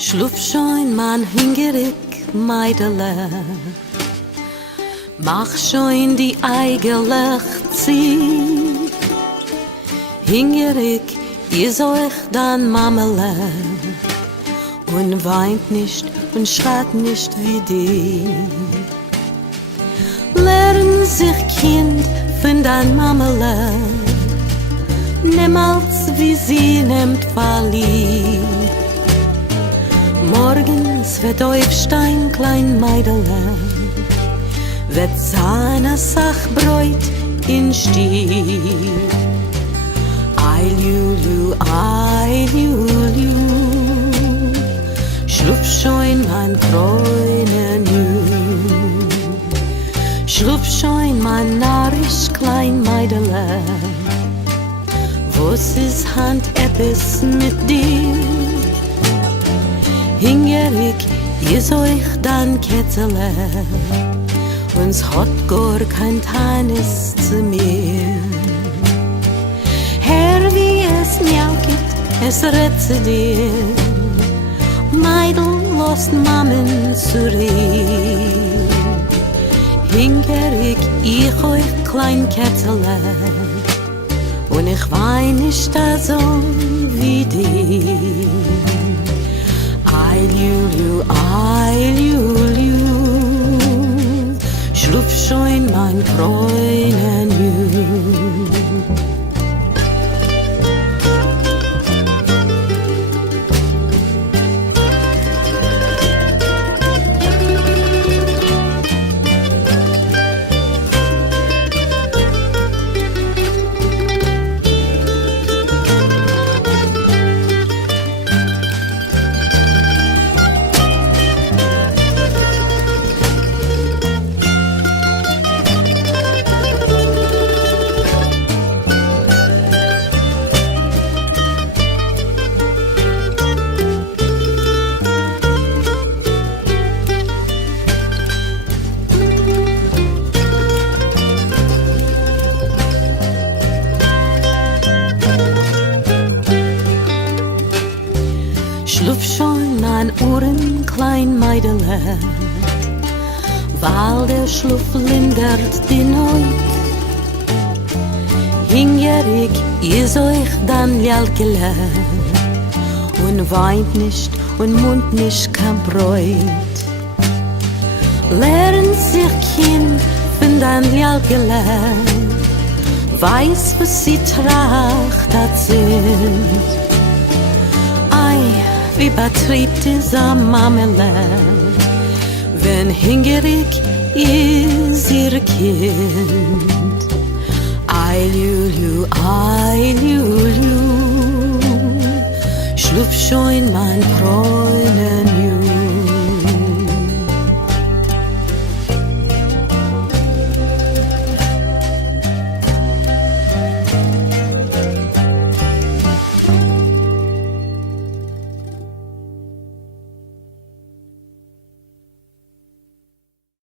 Schluf schon, mein Hungerik Meidele, mach schon die eigentlich zieh. Hungerik ist euch dann Mamele und weint nicht und schreit nicht wie die. Lern sich Kind von dein Mamele, niemals wie sie nimmt verlieb. Morgens wird Aufstein, klein Meidele, wird seine Sachbräut in Stieb. Eil, Juliu, schlupf schon mein Träunen, schlupf schon mein narrisch klein Meidele, was ist Hand etwas mit dir? Hungerik ist euch dann Ketsele, uns hat gar kein Tannis zu mir. Herr, wie es miauket, es rät zu dir, Meidl, lost Mammen zu reden. Hungerik, ich euch klein Ketsele, und ich wein nicht so wie dir. Eil, Juliu, schlupf schon mein Träunen, schlupf schon mein Ohren, klein Meidele, weil der Schluff lindert die Neut. Hungerik ist euch dann Jalkele, und weint nicht und Mund nicht kein Bräut. Lern sich Kind von dein Jalkele, weiß, was sie tracht hat sind. Wie betriebt dieser Mamele, wenn Hungerik ist ihr Kind. Eil, Juliu, schlupf schon mein Träunen,